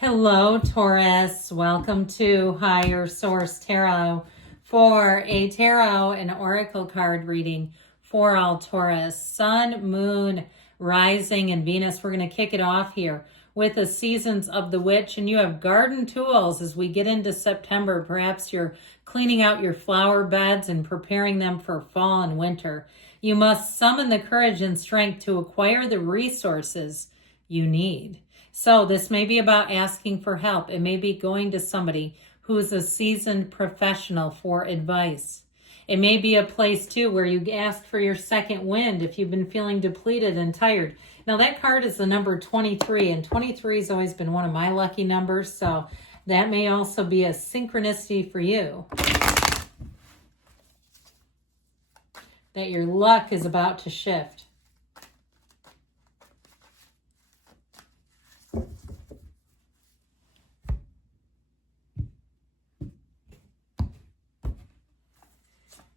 Hello, Taurus. Welcome to Higher Source Tarot for a tarot and oracle card reading for all Taurus. Sun, Moon, Rising, and Venus. We're going to kick it off here with the Seasons of the Witch, and you have garden tools as we get into September. Perhaps you're cleaning out your flower beds and preparing them for fall and winter. You must summon the courage and strength to acquire the resources you need. So this may be about asking for help. It may be going to somebody who's a seasoned professional for advice. It may be a place too where you ask for your second wind if you've been feeling depleted and tired. Now that card is the number 23, and 23 has always been one of my lucky numbers, so that may also be a synchronicity for you. That your luck is about to shift.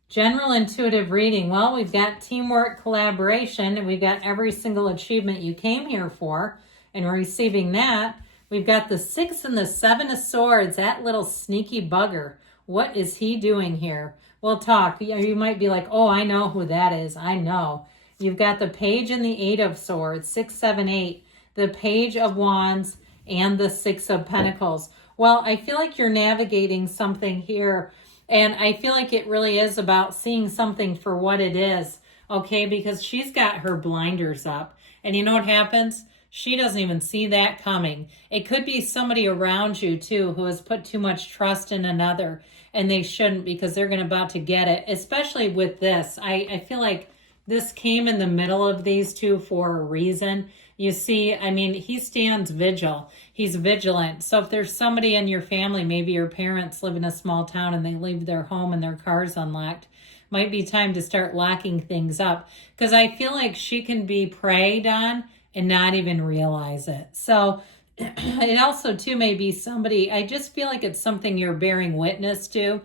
General intuitive reading. Well, we've got teamwork, collaboration, and we've got every single achievement you came here for, and we're receiving that. We've got the 6 and the 7 of Swords, that little sneaky bugger. What is he doing here? We'll talk. You might be like, oh, I know who that is. I know. You've got the Page and the 8 of Swords, 6, 7, 8, the Page of Wands, and the 6 of Pentacles. Well, I feel like you're navigating something here, and I feel like it really is about seeing something for what it is, okay? Because she's got her blinders up. And you know what happens? She doesn't even see that coming. It could be somebody around you, too, who has put too much trust in another. And they shouldn't, because they're about to get it. Especially with this. I feel like this came in the middle of these two for a reason. You see, I mean, he stands vigil. He's vigilant. So if there's somebody in your family, maybe your parents live in a small town and they leave their home and their car's unlocked, might be time to start locking things up. Because I feel like she can be preyed on and not even realize it. So it also, too, may be somebody, I just feel like it's something you're bearing witness to.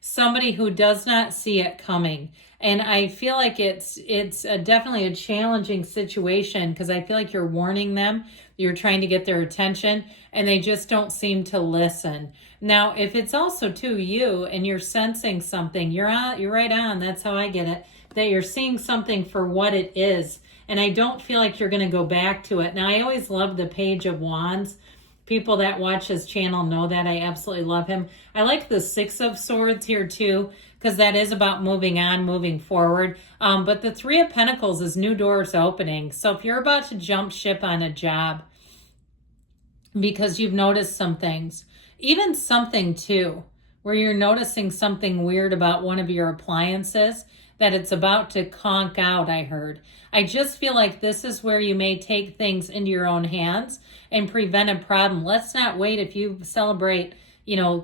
Somebody who does not see it coming. And I feel like it's definitely a challenging situation, because I feel like you're warning them. You're trying to get their attention, and they just don't seem to listen. Now, if it's also to you and you're sensing something, you're right on. That's how I get it, that you're seeing something for what it is. And I don't feel like you're going to go back to it. Now, I always love the Page of Wands. People that watch his channel know that. I absolutely love him. I like the 6 of Swords here too, because that is about moving on, moving forward. But the 3 of Pentacles is new doors opening. So if you're about to jump ship on a job because you've noticed some things, even something too, where you're noticing something weird about one of your appliances, that it's about to conk out, I heard. I just feel like this is where you may take things into your own hands and prevent a problem. Let's not wait. If you celebrate,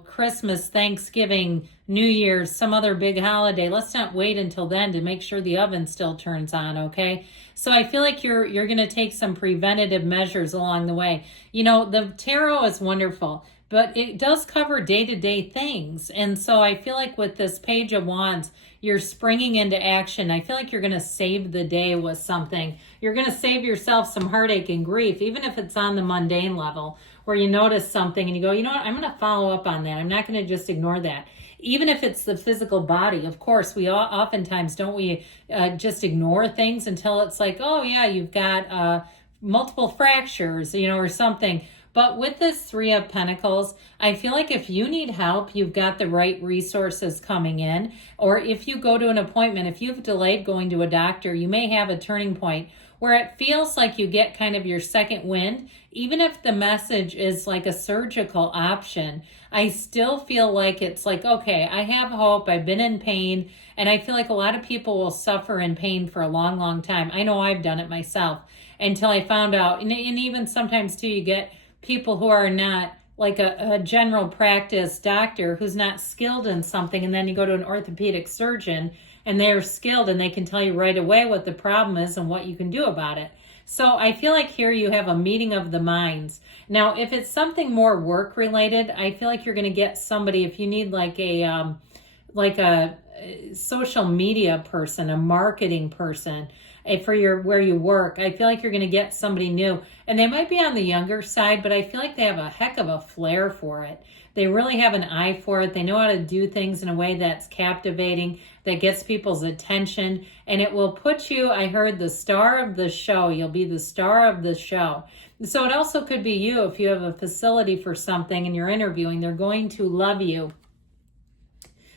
Christmas, Thanksgiving, New Year's, some other big holiday, let's not wait until then to make sure the oven still turns on, okay? So I feel like you're going to take some preventative measures along the way. The tarot is wonderful, but it does cover day-to-day things. And so I feel like with this Page of Wands, you're springing into action. I feel like you're going to save the day with something. You're going to save yourself some heartache and grief, even if it's on the mundane level, where you notice something and you go, you know what, I'm going to follow up on that. I'm not going to just ignore that. Even if it's the physical body, of course, we oftentimes don't we just ignore things until it's like, oh yeah, you've got multiple fractures, or something. But with this 3 of Pentacles, I feel like if you need help, you've got the right resources coming in. Or if you go to an appointment, if you've delayed going to a doctor, you may have a turning point where it feels like you get kind of your second wind. Even if the message is like a surgical option, I still feel like it's like, okay, I have hope. I've been in pain. And I feel like a lot of people will suffer in pain for a long, long time. I know I've done it myself until I found out. And even sometimes too, you get people who are not like a general practice doctor who's not skilled in something, and then you go to an orthopedic surgeon and they're skilled and they can tell you right away what the problem is and what you can do about it. So I feel like here you have a meeting of the minds. Now, if it's something more work related, I feel like you're going to get somebody, if you need like a social media person, a marketing person, for your where you work. I feel like you're going to get somebody new, and they might be on the younger side, but I feel like they have a heck of a flair for it. They really have an eye for it. They know how to do things in a way that's captivating, that gets people's attention, and it will put you, I heard, the star of the show. You'll be the star of the show. So it also could be you if you have a facility for something and you're interviewing. They're going to love you.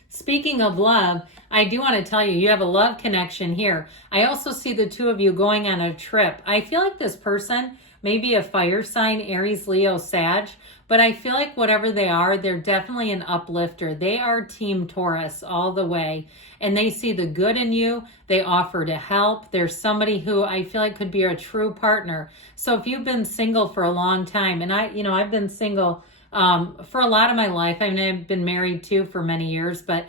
Speaking of love, I do want to tell you, you have a love connection here. I also see the two of you going on a trip. I feel like this person may be a fire sign, Aries, Leo, Sag, but I feel like whatever they are, they're definitely an uplifter. They are Team Taurus all the way, and they see the good in you. They offer to help. There's somebody who I feel like could be a true partner. So if you've been single for a long time, and I've been single for a lot of my life. I mean, I've been married too for many years, but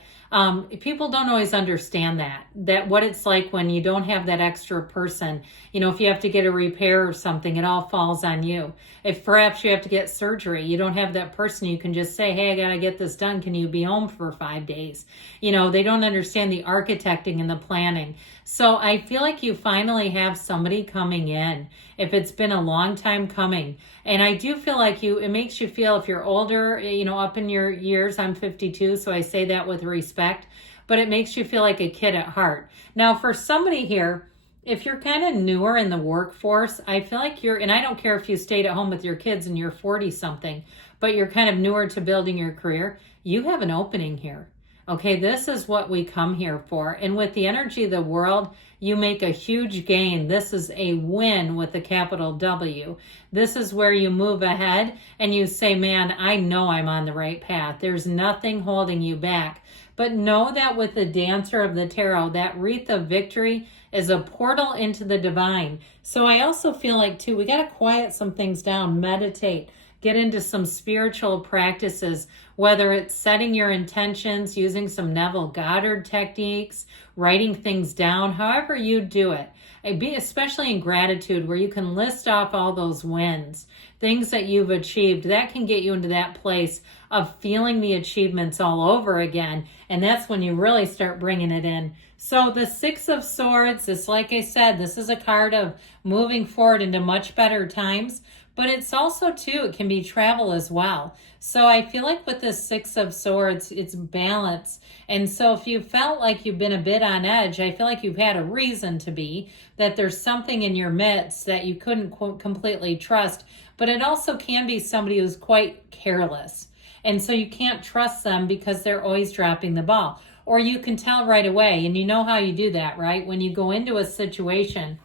people don't always understand that what it's like when you don't have that extra person. If you have to get a repair or something, it all falls on you. If perhaps you have to get surgery, you don't have that person you can just say, hey, I got to get this done. Can you be home for 5 days? They don't understand the architecting and the planning. So I feel like you finally have somebody coming in, if it's been a long time coming. And I do feel like it makes you feel, if you're older, up in your years, I'm 52, so I say that with respect, but it makes you feel like a kid at heart. Now, for somebody here, if you're kind of newer in the workforce, I feel like and I don't care if you stayed at home with your kids and you're 40 something, but you're kind of newer to building your career, you have an opening here. Okay, this is what we come here for. And with the energy of the world, you make a huge gain. This is a win with a capital W. This is where you move ahead and you say, man, I know I'm on the right path. There's nothing holding you back. But know that with the Dancer of the Tarot, that wreath of victory is a portal into the divine. So I also feel like, too, we got to quiet some things down, meditate, get into some spiritual practices, whether it's setting your intentions, using some Neville Goddard techniques, writing things down, however you do it. Especially in gratitude, where you can list off all those wins, things that you've achieved. That can get you into that place of feeling the achievements all over again. And that's when you really start bringing it in. So the Six of Swords is, like I said, this is a card of moving forward into much better times. But it's also, too, it can be travel as well. So I feel like with the Six of Swords, it's balance. And so if you felt like you've been a bit on edge, I feel like you've had a reason to be, that there's something in your midst that you couldn't completely trust. But it also can be somebody who's quite careless. And so you can't trust them because they're always dropping the ball. Or you can tell right away, and you know how you do that, right? When you go into a situation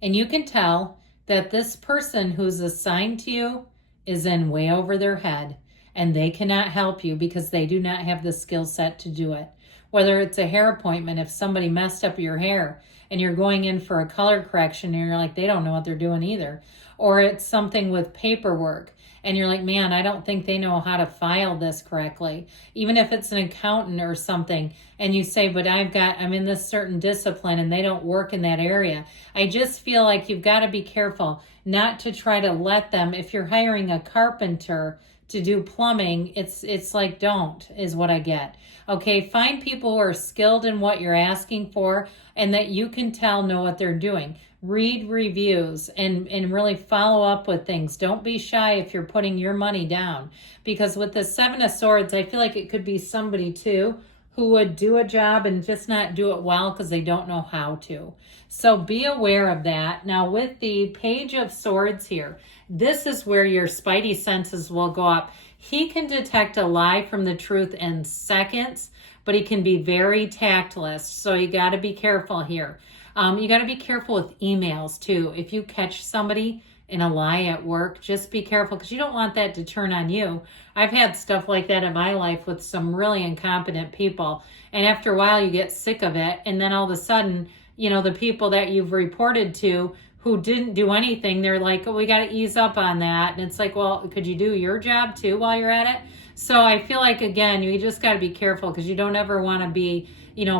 and you can tell that this person who's assigned to you is in way over their head and they cannot help you because they do not have the skill set to do it. Whether it's a hair appointment, if somebody messed up your hair and you're going in for a color correction and you're like, they don't know what they're doing either. Or it's something with paperwork and you're like, man, I don't think they know how to file this correctly. Even if it's an accountant or something, and you say, but I'm in this certain discipline and they don't work in that area. I just feel like you've got to be careful not to try to let them, if you're hiring a carpenter to do plumbing, it's like, don't, is what I get. Okay, find people who are skilled in what you're asking for and that you can tell know what they're doing. Read reviews and really follow up with things. Don't be shy if you're putting your money down. Because with the Seven of Swords, I feel like it could be somebody too who would do a job and just not do it well because they don't know how to. So be aware of that. Now with the Page of Swords here, this is where your spidey senses will go up. He can detect a lie from the truth in seconds, but he can be very tactless. So you got to be careful here. You got to be careful with emails too. If you catch somebody in a lie at work, just be careful because you don't want that to turn on you. I've had stuff like that in my life with some really incompetent people. And after a while you get sick of it. And then all of a sudden, the people that you've reported to who didn't do anything, they're like, oh, we got to ease up on that. And it's like, well, could you do your job too while you're at it? So I feel like, again, you just got to be careful because you don't ever want to be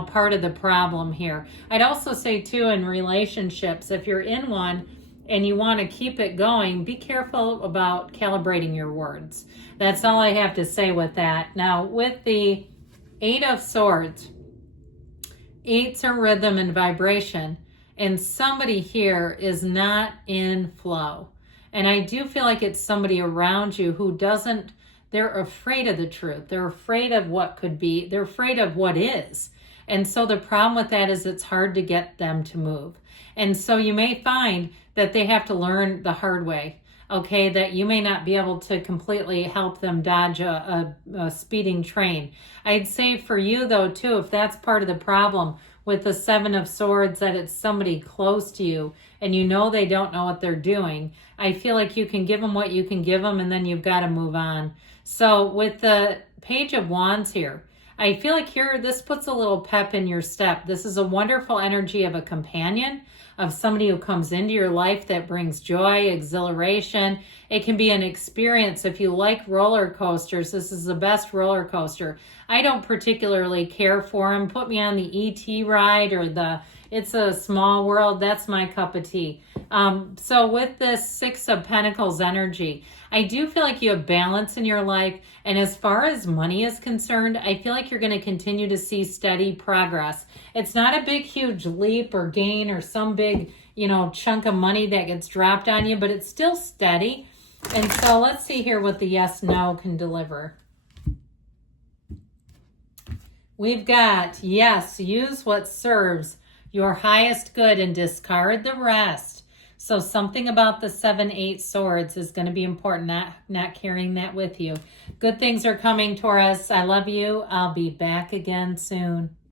part of the problem here. I'd also say too, in relationships, if you're in one and you want to keep it going, be careful about calibrating your words. That's all I have to say with that. Now, with the Eight of Swords, eights are rhythm and vibration. And somebody here is not in flow. And I do feel like it's somebody around you who doesn't, they're afraid of the truth. They're afraid of what could be. They're afraid of what is. And so the problem with that is it's hard to get them to move. And so you may find that they have to learn the hard way. Okay, that you may not be able to completely help them dodge a speeding train. I'd say for you though too, if that's part of the problem with the Seven of Swords, that it's somebody close to you and you know they don't know what they're doing, I feel like you can give them what you can give them and then you've got to move on. So with the Page of Wands here, I feel like here, this puts a little pep in your step. This is a wonderful energy of a companion, of somebody who comes into your life that brings joy, exhilaration. It can be an experience. If you like roller coasters, this is the best roller coaster. I don't particularly care for them. Put me on the ET ride or the It's a Small World. That's my cup of tea. So with this Six of Pentacles energy, I do feel like you have balance in your life. And as far as money is concerned, I feel like you're going to continue to see steady progress. It's not a big, huge leap or gain or some big, chunk of money that gets dropped on you, but it's still steady. And so let's see here what the yes, no can deliver. We've got, yes, use what serves your highest good and discard the rest. So something about the 7, 8 swords is going to be important, not carrying that with you. Good things are coming, Taurus. I love you. I'll be back again soon.